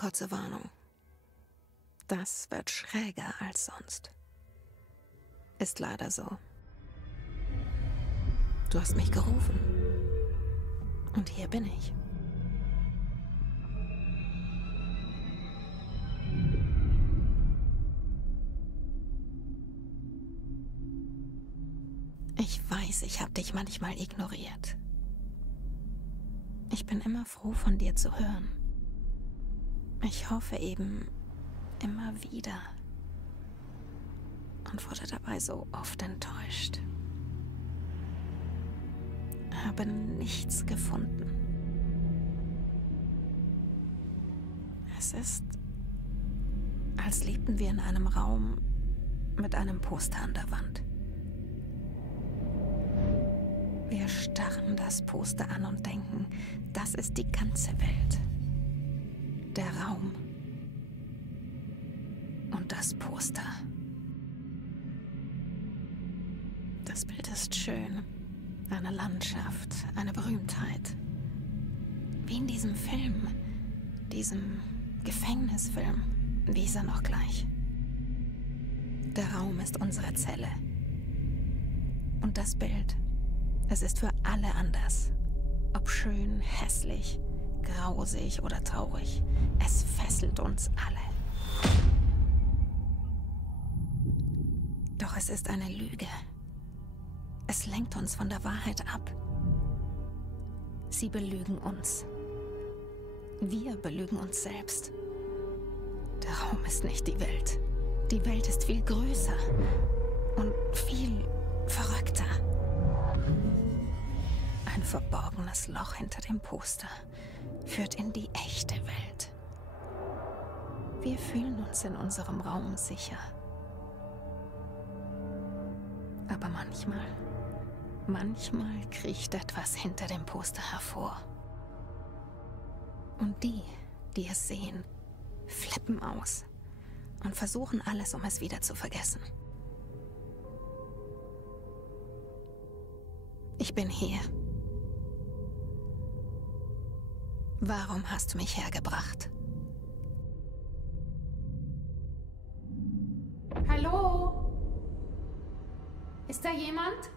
Kurze Warnung. Das wird schräger als sonst. Ist leider so. Du hast mich gerufen. Und hier bin ich. Ich weiß, ich habe dich manchmal ignoriert. Ich bin immer froh, von dir zu hören. Ich hoffe eben immer wieder und wurde dabei so oft enttäuscht. Habe nichts gefunden. Es ist, als lebten wir in einem Raum mit einem Poster an der Wand. Wir starren das Poster an und denken, das ist die ganze Welt. Der Raum und das Poster. Das Bild ist schön. Eine Landschaft, eine Berühmtheit. Wie in diesem Film, diesem Gefängnisfilm, wie hieß er noch gleich. Der Raum ist unsere Zelle. Und das Bild, es ist für alle anders. Ob schön, hässlich, grausig oder traurig. Es fesselt uns alle. Doch es ist eine Lüge. Es lenkt uns von der Wahrheit ab. Sie belügen uns. Wir belügen uns selbst. Der Raum ist nicht die Welt. Die Welt ist viel größer und viel verrückter. Ein verborgenes Loch hinter dem Poster führt in die echte Welt. Wir fühlen uns in unserem Raum sicher. Aber manchmal kriecht etwas hinter dem Poster hervor. Und die es sehen, flippen aus und versuchen alles, um es wieder zu vergessen. Ich bin hier. Warum hast du mich hergebracht? Hallo? Ist da jemand?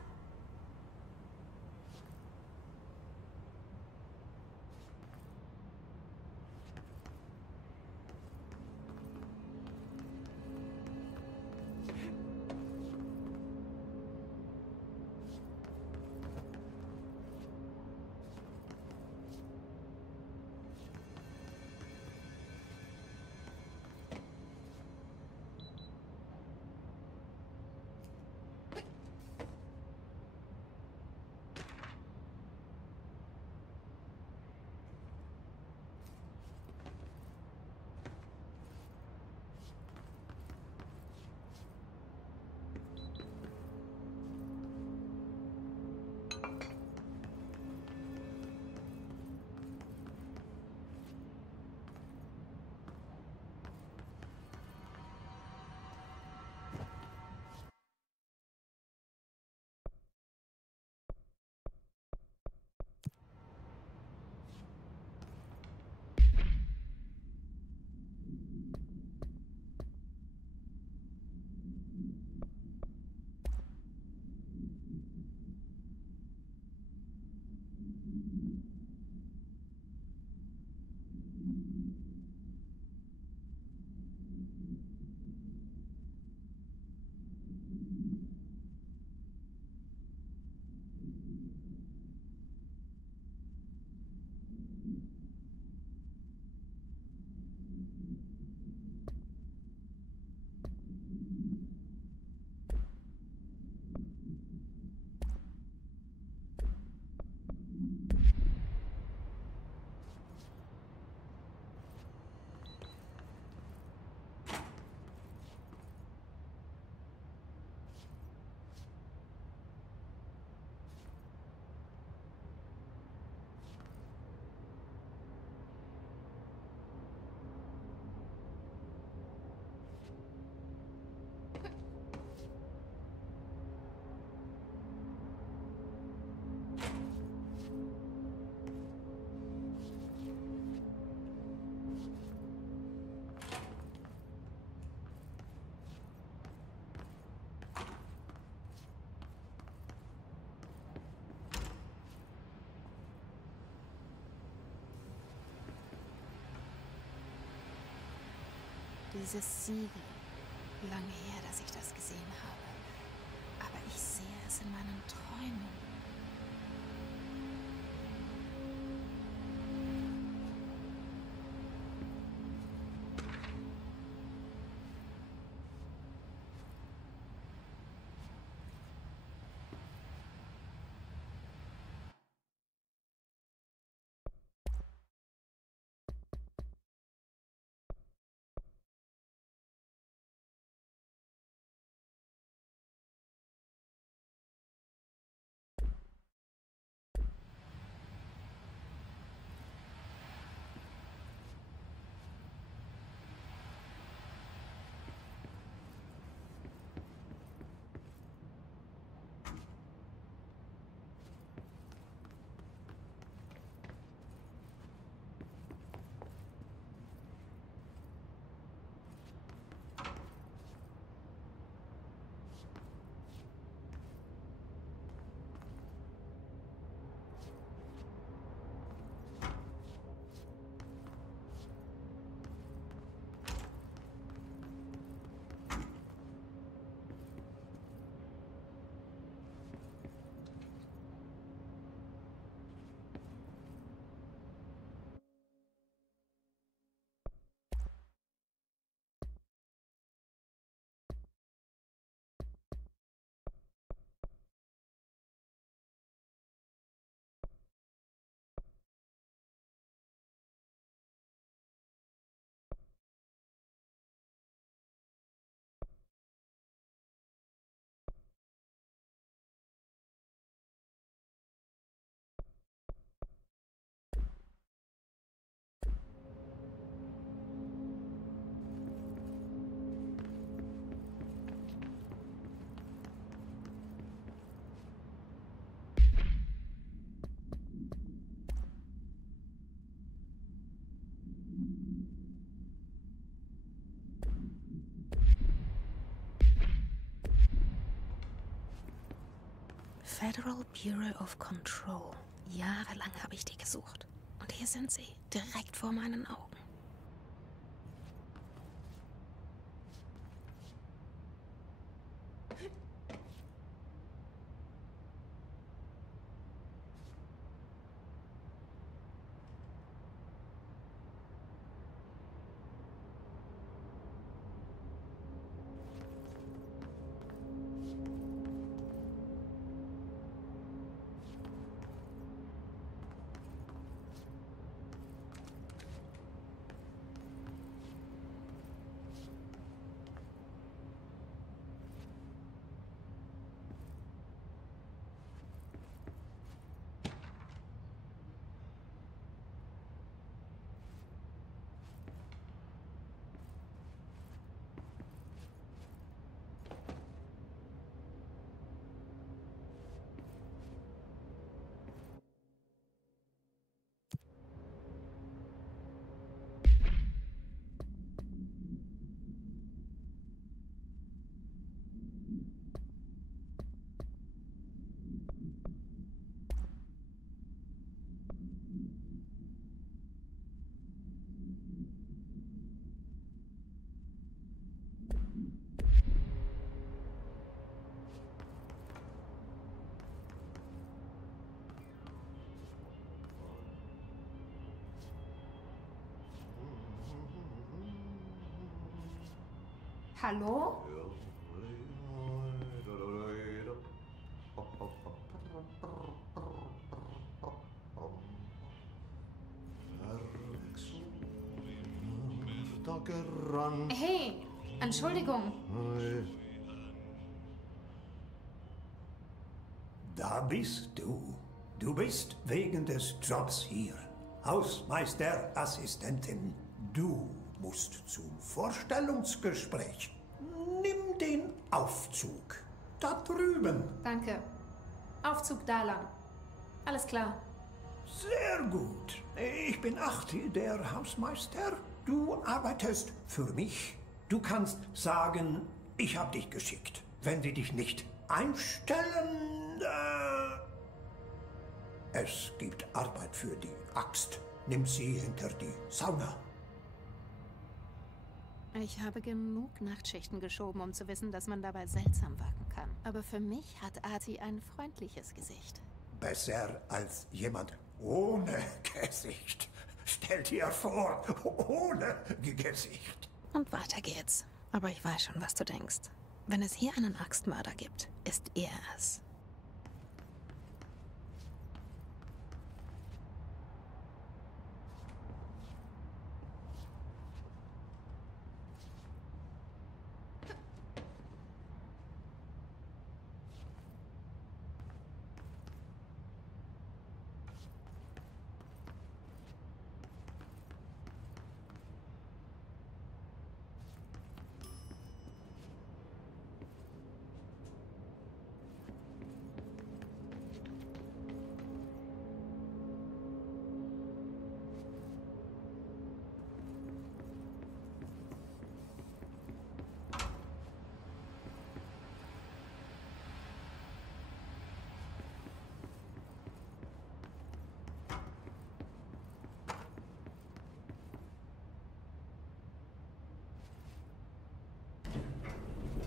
Dieses Siegel. Lange her, dass ich das gesehen habe. Aber ich sehe es in meinen Träumen. Federal Bureau of Control. Jahrelang habe ich die gesucht. Und hier sind sie, direkt vor meinen Augen. Hallo? Hey, Entschuldigung. Da bist du. Du bist wegen des Jobs hier. Hausmeisterassistentin. Du musst zum Vorstellungsgespräch. Nimm den Aufzug. Da drüben. Danke. Aufzug da lang. Alles klar. Sehr gut. Ich bin Achti, der Hausmeister. Du arbeitest für mich. Du kannst sagen, ich habe dich geschickt. Wenn die dich nicht einstellen, es gibt Arbeit für die Axt. Nimm sie hinter die Sauna. Ich habe genug Nachtschichten geschoben, um zu wissen, dass man dabei seltsam wirken kann. Aber für mich hat Artie ein freundliches Gesicht. Besser als jemand ohne Gesicht. Stell dir vor, ohne Gesicht. Und weiter geht's. Aber ich weiß schon, was du denkst. Wenn es hier einen Axtmörder gibt, ist er es.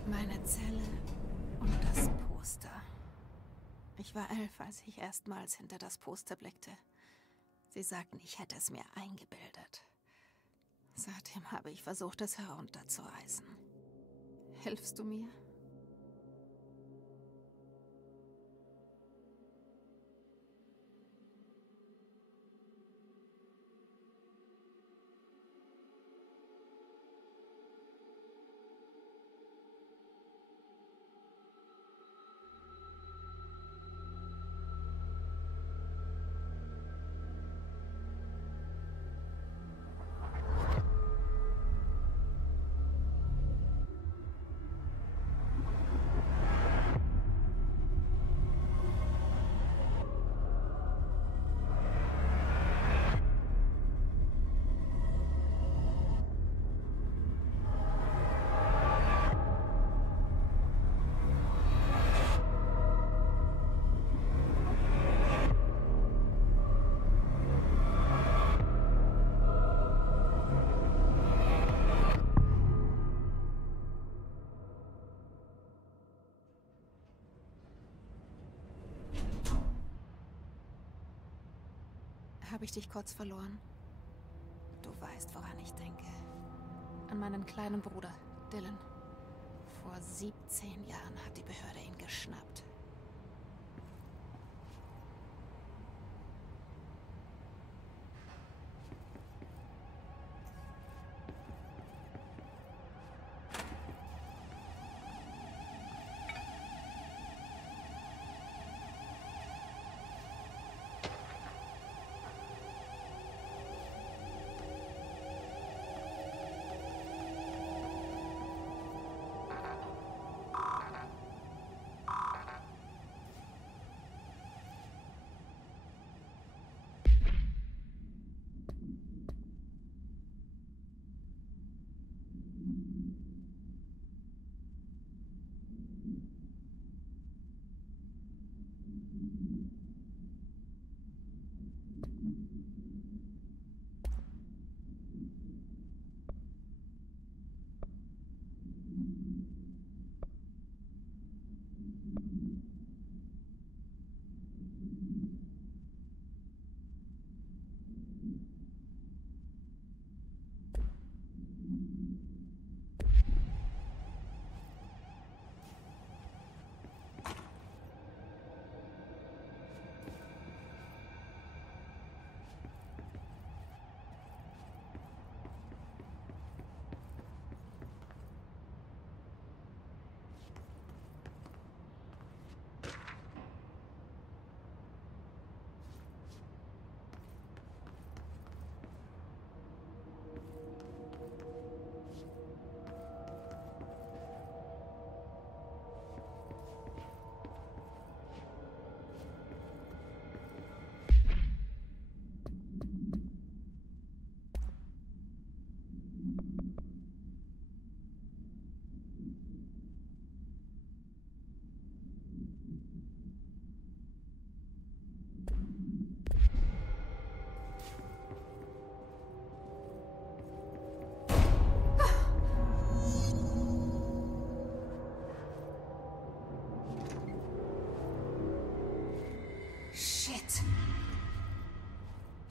Meine Zelle und das Poster. Ich war 11, als ich erstmals hinter das Poster blickte. Sie sagten, ich hätte es mir eingebildet. Seitdem habe ich versucht, es herunterzureißen. Hilfst du mir? Habe ich dich kurz verloren? Du weißt, woran ich denke. An meinen kleinen Bruder, Dylan. Vor 17 Jahren hat die Behörde ihn geschnappt.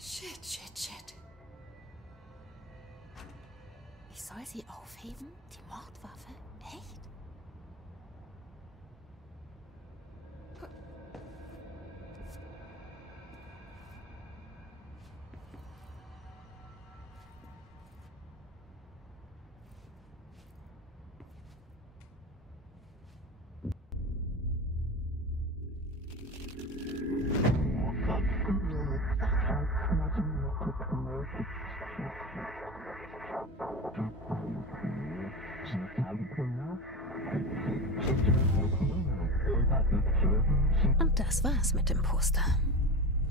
Shit, shit, shit. Ich soll sie aufheben? Die Mordwaffe? Echt? Und das war's mit dem Poster.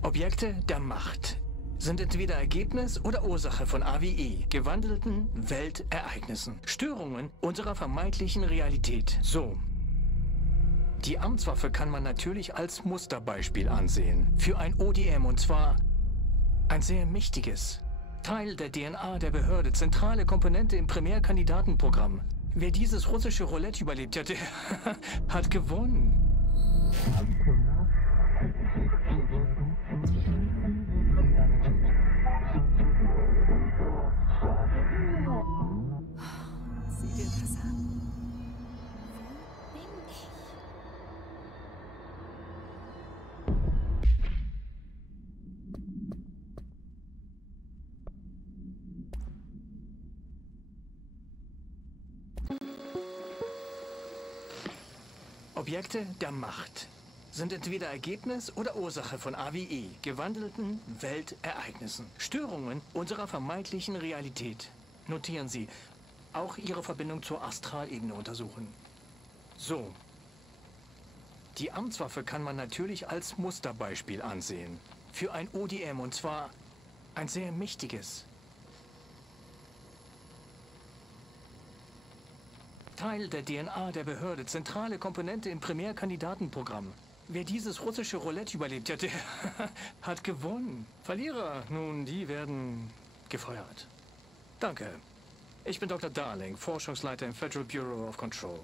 Objekte der Macht sind entweder Ergebnis oder Ursache von AWE, gewandelten Weltereignissen, Störungen unserer vermeintlichen Realität. So. Die Amtswaffe kann man natürlich als Musterbeispiel ansehen. Für ein ODM, und zwar ein sehr mächtiges. Teil der DNA der Behörde, zentrale Komponente im Primärkandidatenprogramm. Wer dieses russische Roulette überlebt hat, der hat gewonnen. Sieh dir das an. Wo bin ich? Objekte der Macht sind entweder Ergebnis oder Ursache von AWE, gewandelten Weltereignissen, Störungen unserer vermeintlichen Realität. Notieren Sie, auch Ihre Verbindung zur Astralebene untersuchen. So. Die Amtswaffe kann man natürlich als Musterbeispiel ansehen. Für ein ODM, und zwar ein sehr mächtiges. Teil der DNA der Behörde, zentrale Komponente im Primärkandidatenprogramm. Wer dieses russische Roulette überlebt hat, der hat gewonnen. Verlierer, nun, die werden gefeuert. Danke. Ich bin Dr. Darling, Forschungsleiter im Federal Bureau of Control.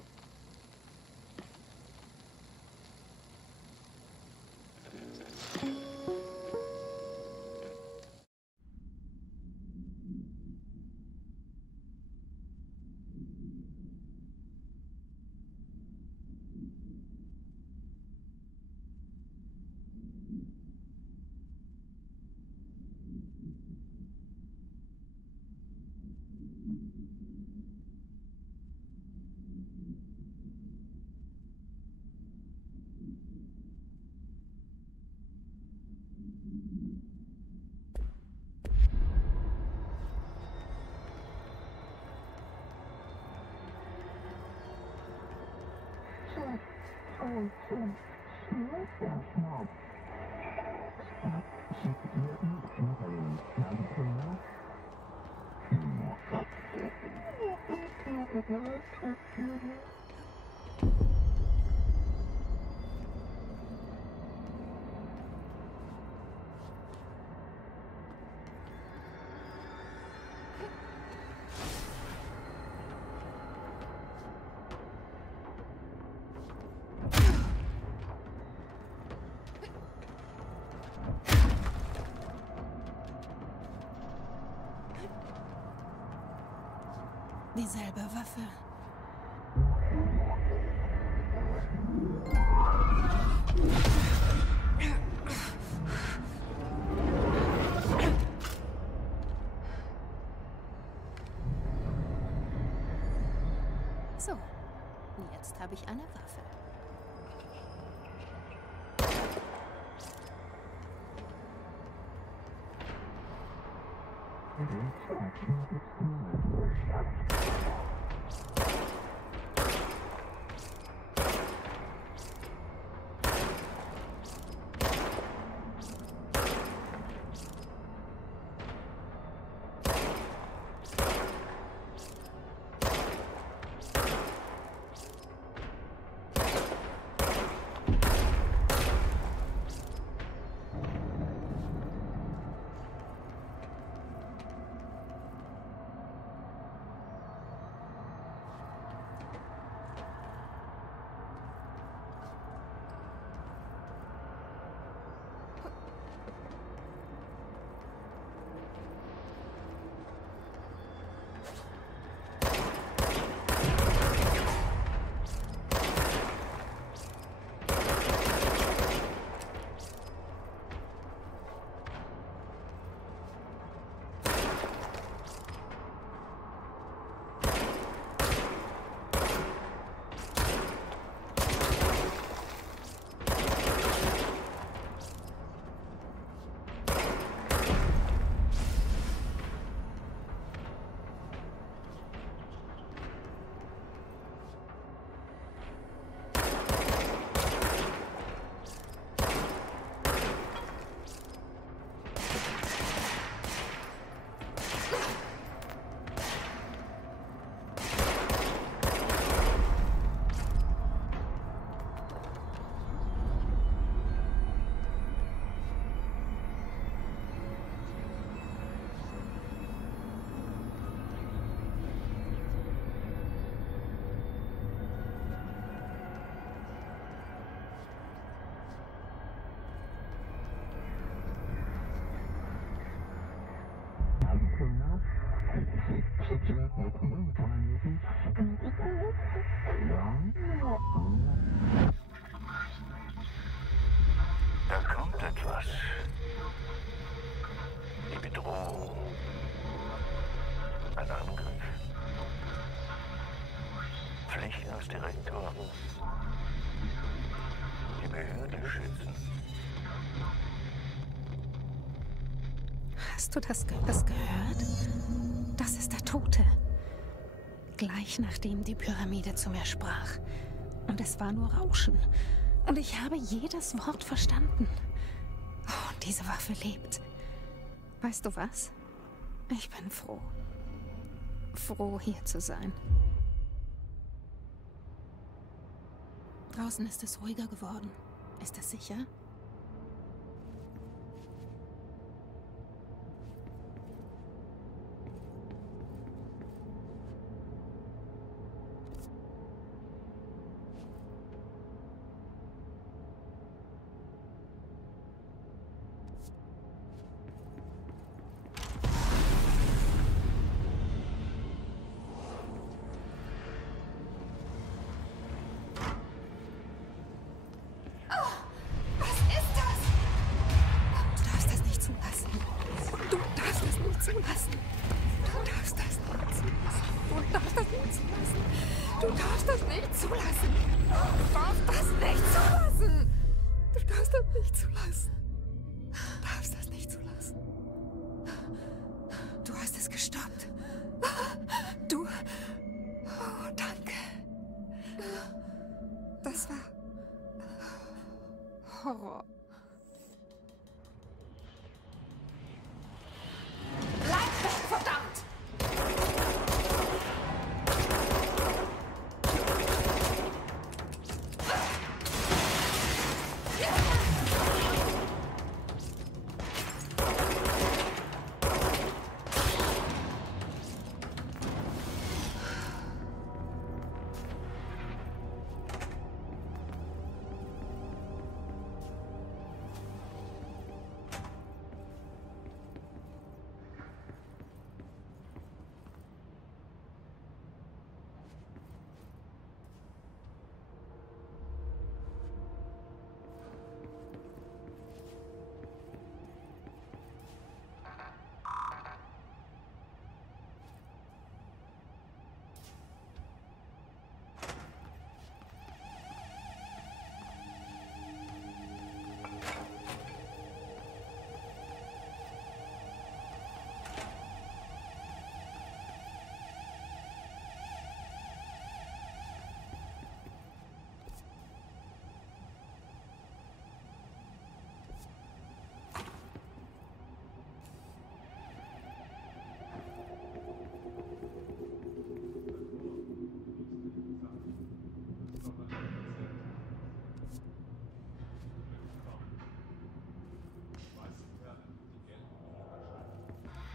Dieselbe Waffe. So, jetzt habe ich eine Waffe. Da kommt etwas. Die Bedrohung. Ein Angriff. Flächenhausdirektor. Die Behörde schützen. Hast du das gehört? Das ist der Tote. Gleich nachdem die Pyramide zu mir sprach. Und es war nur Rauschen. Und ich habe jedes Wort verstanden. Oh, und diese Waffe lebt. Weißt du was? Ich bin froh. Froh, hier zu sein. Draußen ist es ruhiger geworden. Ist das sicher? Du hast es gestoppt. Du... Oh, danke. Das war... Horror. Bleib weg, verdammt!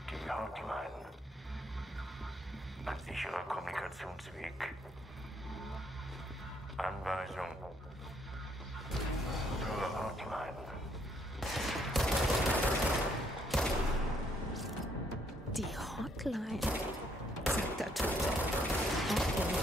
Die Hotline. Ein sicherer Kommunikationsweg. Anweisung. Zur Hotline. Die Hotline, sagt der Tote. Okay.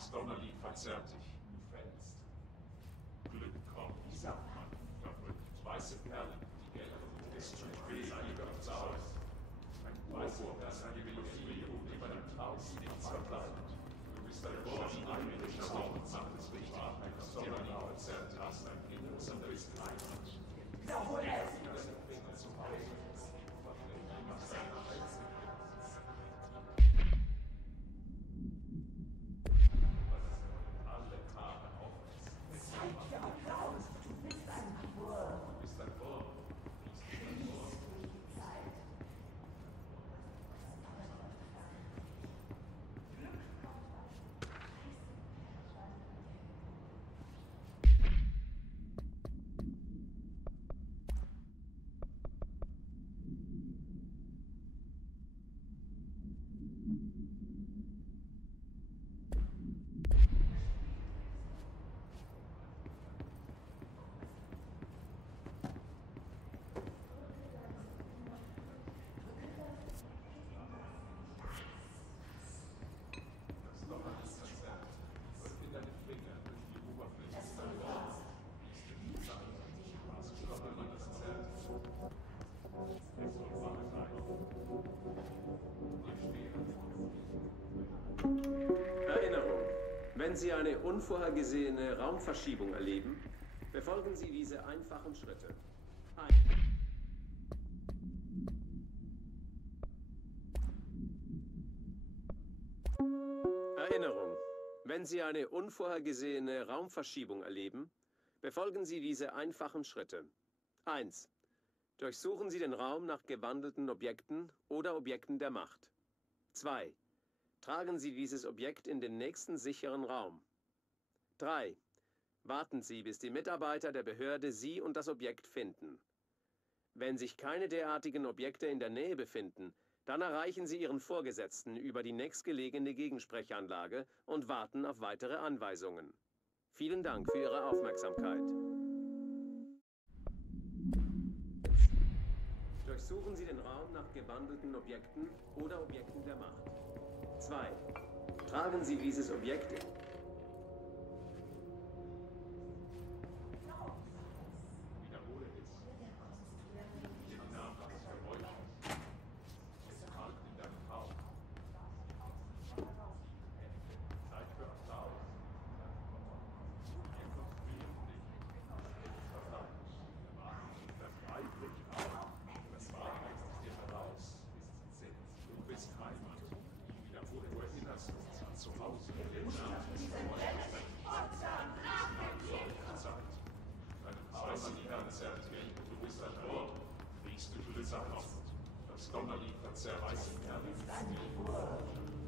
Das Donnerlied verzerrt dich. Du fällst. Glück kommt, sagt man. Verrückt. Weiße Perlen, die gelben. Es tut weh, eine Götz aus. Ein weiße Perlen, die Melodie, die bei dem Traus nichts verbleibt. Du bist ein Borschen, ein Raum, macht es richtig. Das Donnerlied verzerrt dich. Hast ein Inneres und bist Heimat. Jawohl, Erinnerung. Wenn Sie eine unvorhergesehene Raumverschiebung erleben, befolgen Sie diese einfachen Schritte. Erinnerung. Wenn Sie eine unvorhergesehene Raumverschiebung erleben, befolgen Sie diese einfachen Schritte. 1. Durchsuchen Sie den Raum nach gewandelten Objekten oder Objekten der Macht. 2. Tragen Sie dieses Objekt in den nächsten sicheren Raum. 3. Warten Sie, bis die Mitarbeiter der Behörde Sie und das Objekt finden. Wenn sich keine derartigen Objekte in der Nähe befinden, dann erreichen Sie Ihren Vorgesetzten über die nächstgelegene Gegensprechanlage und warten auf weitere Anweisungen. Vielen Dank für Ihre Aufmerksamkeit. Durchsuchen Sie den Raum nach gewandelten Objekten oder Objekten der Macht. 2. Tragen Sie dieses Objekt in... Das Donnerlied verzerrt weiße Perlen.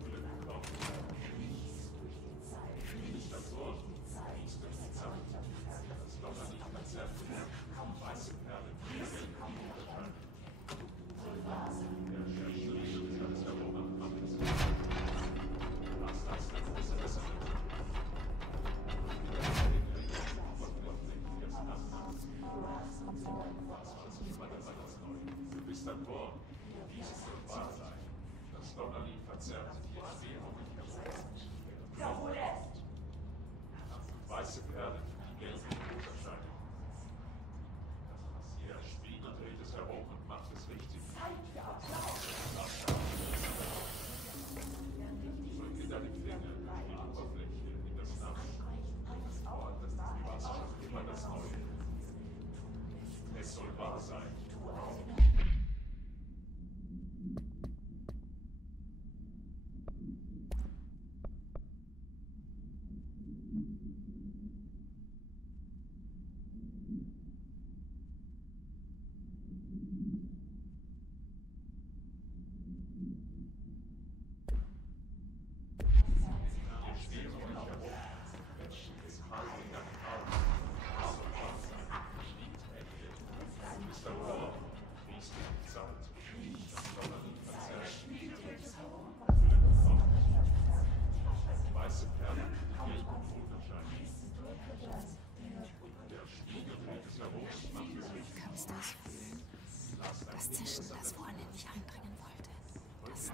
Glück kommt. Nicht davor, fließt durch die Zeit. Das Donnerlied verzerrt weiße Perlen. Du bist an Bord. Dies wird wahr sein.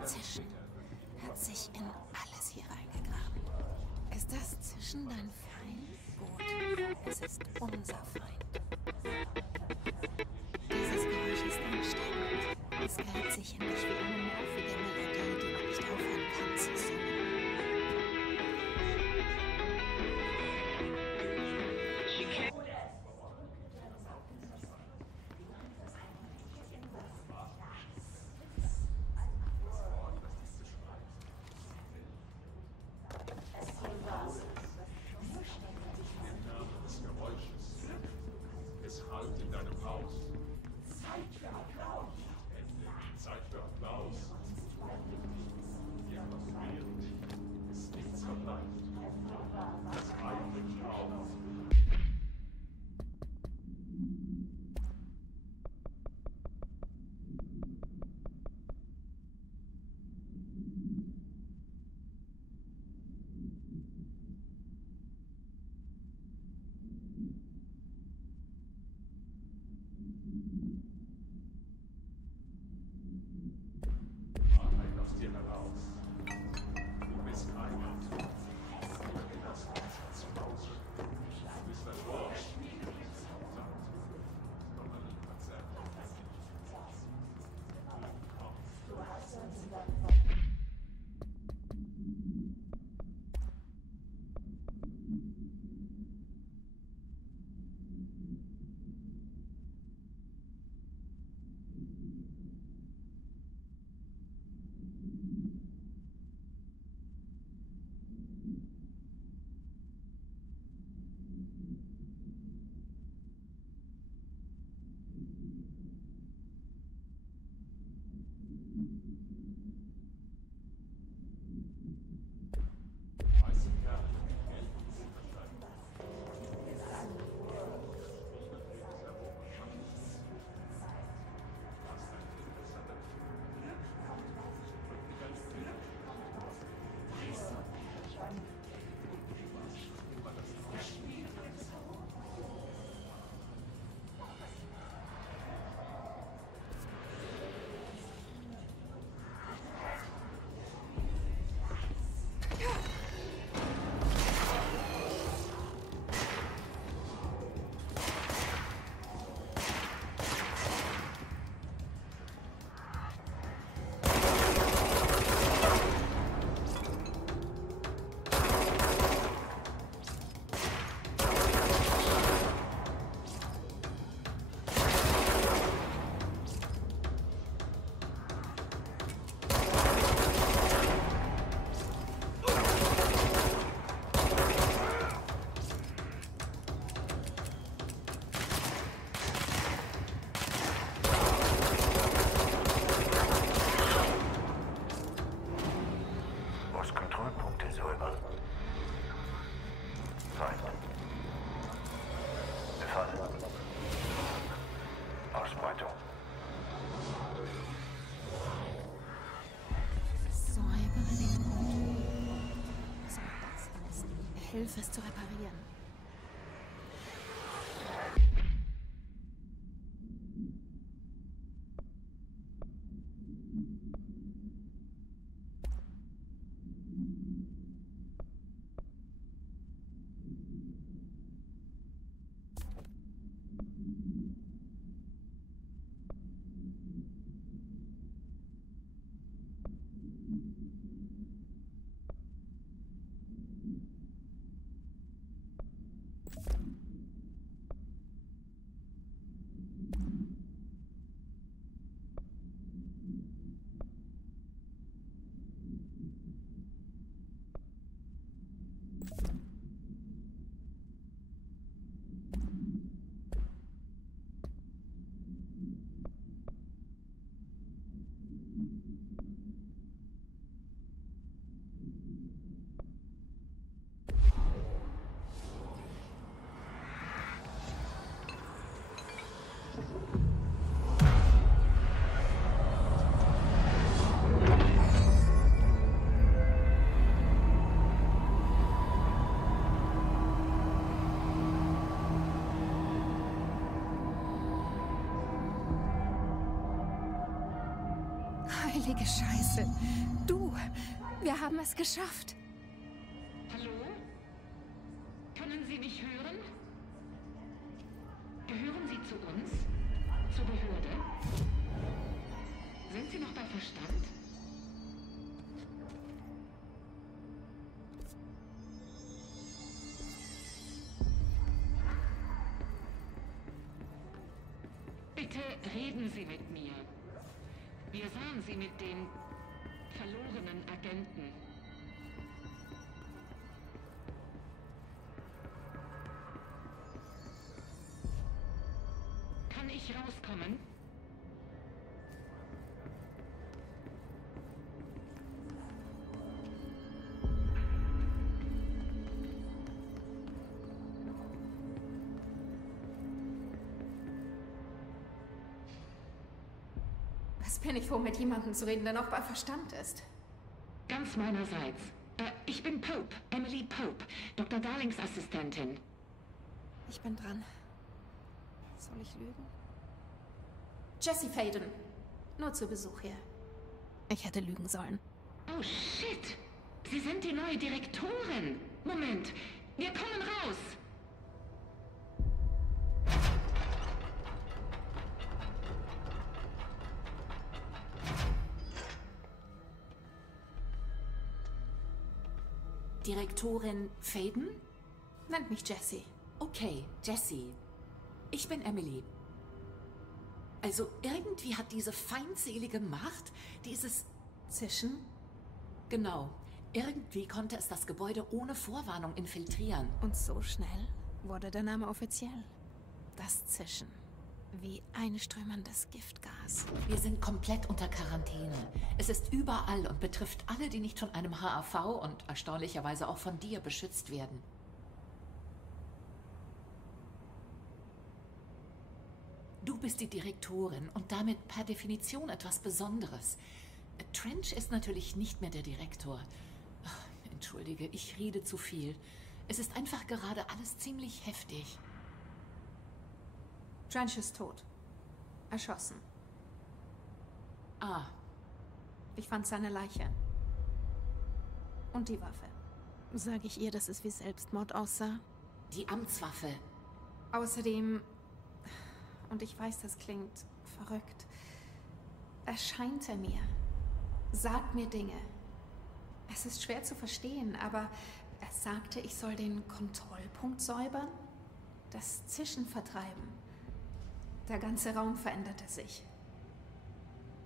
Zischen hat sich in alles hier reingegraben. Ist das Zischen dein Feind? Gut, es ist unser Feind. Dieses Geräusch ist ansteckend. Es gehört sich in dich wie eine nervige Melodie, die man nicht aufhören kann zu singen. Es hallt in deinem Haus. Zeit für Applaus. Zeit für Applaus. Ja, was während ist nichts verbleibt. Das eigene Chaos. Wahrheit aus dir heraus. Du bist Heimat. Du erinnerst dich zu Hause. Du bist das Wort. Weiße Perlen, gelben Silberstein. Aus Kontrollpunkte säubern. Feind. Befall. Ausbeutung. Säubere den Mund. So, das heißt, hilf es zu reparieren. Heilige Scheiße. Du, wir haben es geschafft. Hallo? Können Sie mich hören? Gehören Sie zu uns? Zur Behörde? Sind Sie noch bei Verstand? Bitte reden Sie mit mir. Wir sahen Sie mit den verlorenen Agenten. Kann ich rauskommen? Was bin ich froh, mit jemandem zu reden, der noch bei Verstand ist? Ganz meinerseits. Ich bin Pope, Emily Pope, Dr. Darlings Assistentin. Ich bin dran. Soll ich lügen? Jesse Faden. Nur zu Besuch hier. Ich hätte lügen sollen. Oh shit! Sie sind die neue Direktorin. Moment, wir kommen raus. Direktorin Faden? Nennt mich Jesse. Okay, Jessie. Ich bin Emily. Also irgendwie hat diese feindselige Macht, dieses Zischen? Genau. Irgendwie konnte es das Gebäude ohne Vorwarnung infiltrieren. Und so schnell wurde der Name offiziell. Das Zischen. Wie einströmendes Giftgas. Wir sind komplett unter Quarantäne. Es ist überall und betrifft alle, die nicht von einem HAV und erstaunlicherweise auch von dir beschützt werden. Du bist die Direktorin und damit per Definition etwas Besonderes. Trench ist natürlich nicht mehr der Direktor. Ach, entschuldige, ich rede zu viel. Es ist einfach gerade alles ziemlich heftig. Trench ist tot. Erschossen. Ah, Ich fand seine Leiche. Und die Waffe. Sage ich ihr, dass es wie Selbstmord aussah? die Amtswaffe. Außerdem, und ich weiß, das klingt verrückt, erscheint er mir. Sagt mir Dinge. Es ist schwer zu verstehen, aber er sagte, ich soll den Kontrollpunkt säubern, das Zischen vertreiben. Der ganze Raum veränderte sich.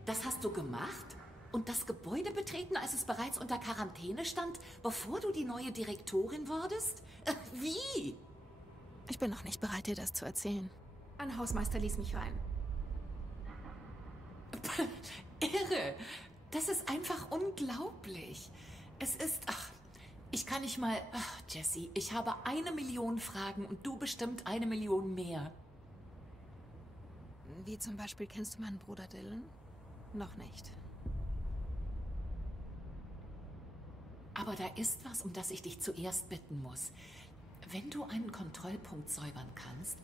Das hast du gemacht? Und das Gebäude betreten, als es bereits unter Quarantäne stand, bevor du die neue Direktorin wurdest? Wie? Ich bin noch nicht bereit, dir das zu erzählen. Ein Hausmeister ließ mich rein. Irre. Das ist einfach unglaublich. Es ist... Ach, ich kann nicht mal... Ach, Jessie, ich habe 1 Million Fragen und du bestimmt 1 Million mehr. Wie zum Beispiel, kennst du meinen Bruder Dylan? Noch nicht. Aber da ist was, um das ich dich zuerst bitten muss. Wenn du einen Kontrollpunkt säubern kannst,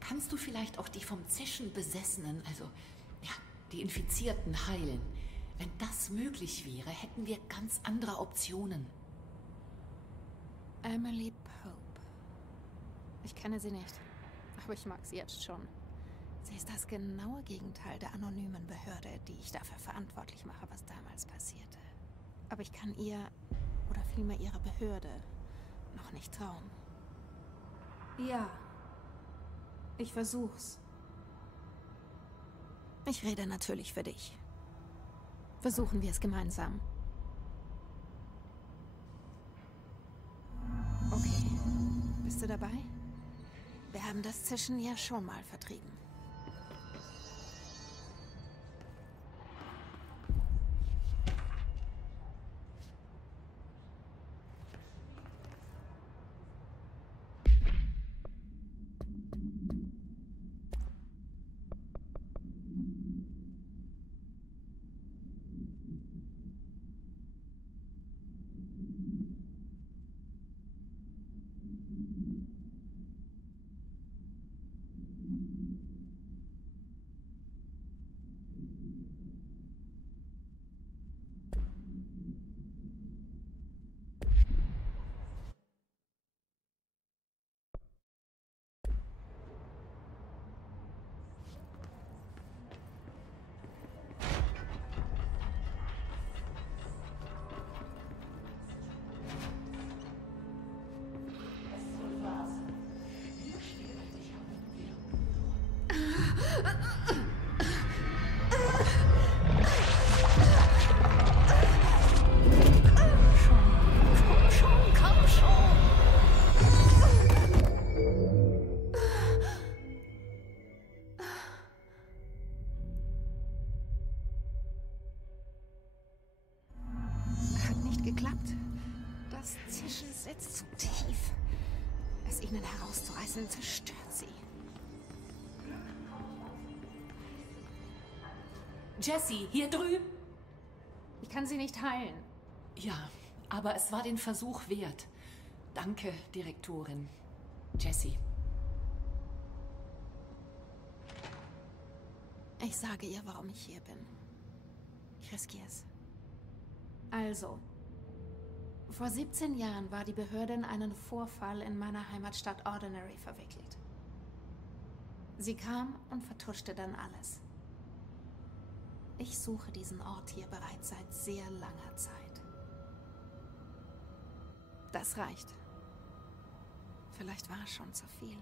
kannst du vielleicht auch die vom Zischen Besessenen, also ja, die Infizierten heilen. Wenn das möglich wäre, hätten wir ganz andere Optionen. Emily Pope. Ich kenne sie nicht, aber ich mag sie jetzt schon. Sie ist das genaue Gegenteil der anonymen Behörde, die ich dafür verantwortlich mache, was damals passierte. Aber ich kann ihr, oder vielmehr ihrer Behörde, noch nicht trauen. Ja. Ich versuch's. Ich rede natürlich für dich. Versuchen wir es gemeinsam. Okay. Bist du dabei? Wir haben das Zischen ja schon mal vertrieben. sitzt zu tief. Es ihnen herauszureißen, zerstört sie. Jessie, hier drüben. Ich kann sie nicht heilen. Ja, aber es war den Versuch wert. Danke, Direktorin. Jessie. Ich sage ihr, warum ich hier bin. Ich riskiere es. Also, vor 17 Jahren war die Behörde in einen Vorfall in meiner Heimatstadt Ordinary verwickelt. Sie kam und vertuschte dann alles. Ich suche diesen Ort hier bereits seit sehr langer Zeit. Das reicht. Vielleicht war es schon zu viel.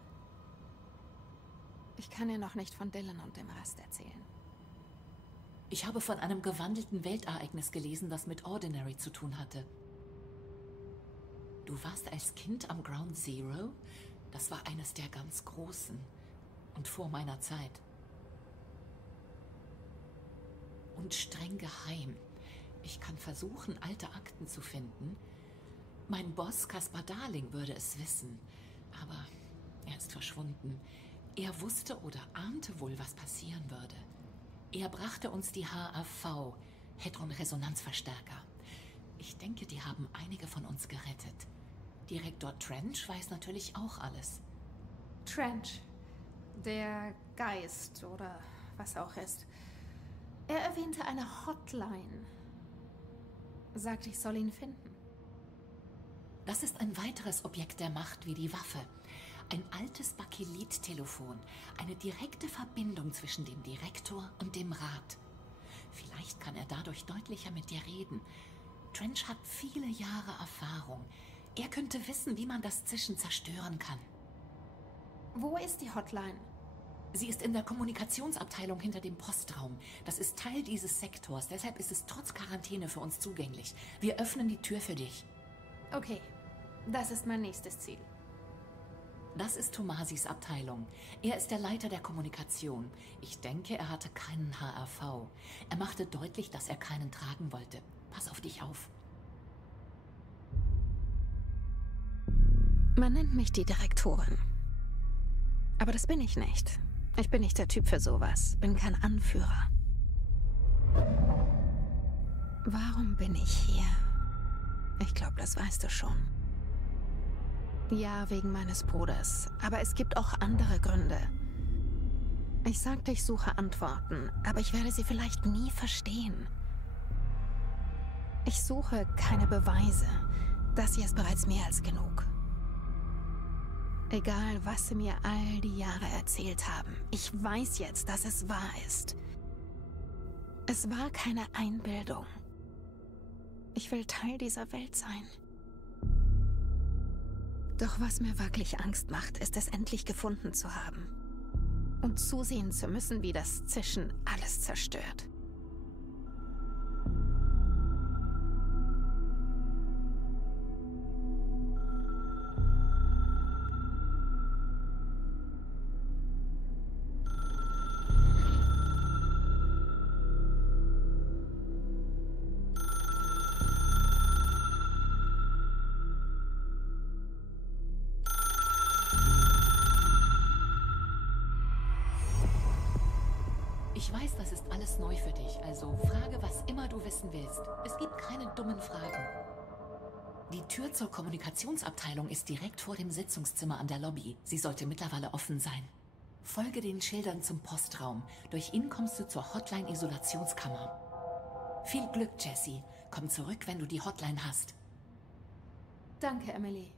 Ich kann ihr noch nicht von Dylan und dem Rest erzählen. Ich habe von einem gewandelten Weltereignis gelesen, das mit Ordinary zu tun hatte. Du warst als Kind am Ground Zero? Das war eines der ganz Großen. Und vor meiner Zeit. Und streng geheim. Ich kann versuchen, alte Akten zu finden. Mein Boss, Caspar Darling, würde es wissen. Aber er ist verschwunden. Er wusste oder ahnte wohl, was passieren würde. Er brachte uns die HAV, Hadron-Resonanzverstärker. Ich denke, die haben einige von uns gerettet. Direktor Trench weiß natürlich auch alles. Trench, der Geist oder was auch ist. Er erwähnte eine Hotline. Sagte, ich soll ihn finden. Das ist ein weiteres Objekt der Macht wie die Waffe. Ein altes Bakelit-Telefon. Eine direkte Verbindung zwischen dem Direktor und dem Rat. Vielleicht kann er dadurch deutlicher mit dir reden. Trench hat viele Jahre Erfahrung. Er könnte wissen, wie man das Zischen zerstören kann. Wo ist die Hotline? Sie ist in der Kommunikationsabteilung hinter dem Postraum. Das ist Teil dieses Sektors, deshalb ist es trotz Quarantäne für uns zugänglich. Wir öffnen die Tür für dich. Okay, das ist mein nächstes Ziel. Das ist Tomasis Abteilung. Er ist der Leiter der Kommunikation. Ich denke, er hatte keinen HRV. Er machte deutlich, dass er keinen tragen wollte. Pass auf dich auf. Man nennt mich die Direktorin. Aber das bin ich nicht. Ich bin nicht der Typ für sowas. Bin kein Anführer. Warum bin ich hier? Ich glaube, das weißt du schon. Ja, wegen meines Bruders. Aber es gibt auch andere Gründe. Ich sagte, ich suche Antworten, aber ich werde sie vielleicht nie verstehen. Ich suche keine Beweise. Das hier ist bereits mehr als genug. Egal, was sie mir all die Jahre erzählt haben. Ich weiß jetzt, dass es wahr ist. Es war keine Einbildung. Ich will Teil dieser Welt sein. Doch was mir wirklich Angst macht, ist es endlich gefunden zu haben. Und zusehen zu müssen, wie das Zischen alles zerstört. Ich weiß, das ist alles neu für dich, also frage, was immer du wissen willst. Es gibt keine dummen Fragen. Die Tür zur Kommunikationsabteilung ist direkt vor dem Sitzungszimmer an der Lobby. Sie sollte mittlerweile offen sein. Folge den Schildern zum Postraum. Durch ihn kommst du zur Hotline-Isolationskammer. Viel Glück, Jessie. Komm zurück, wenn du die Hotline hast. Danke, Emily.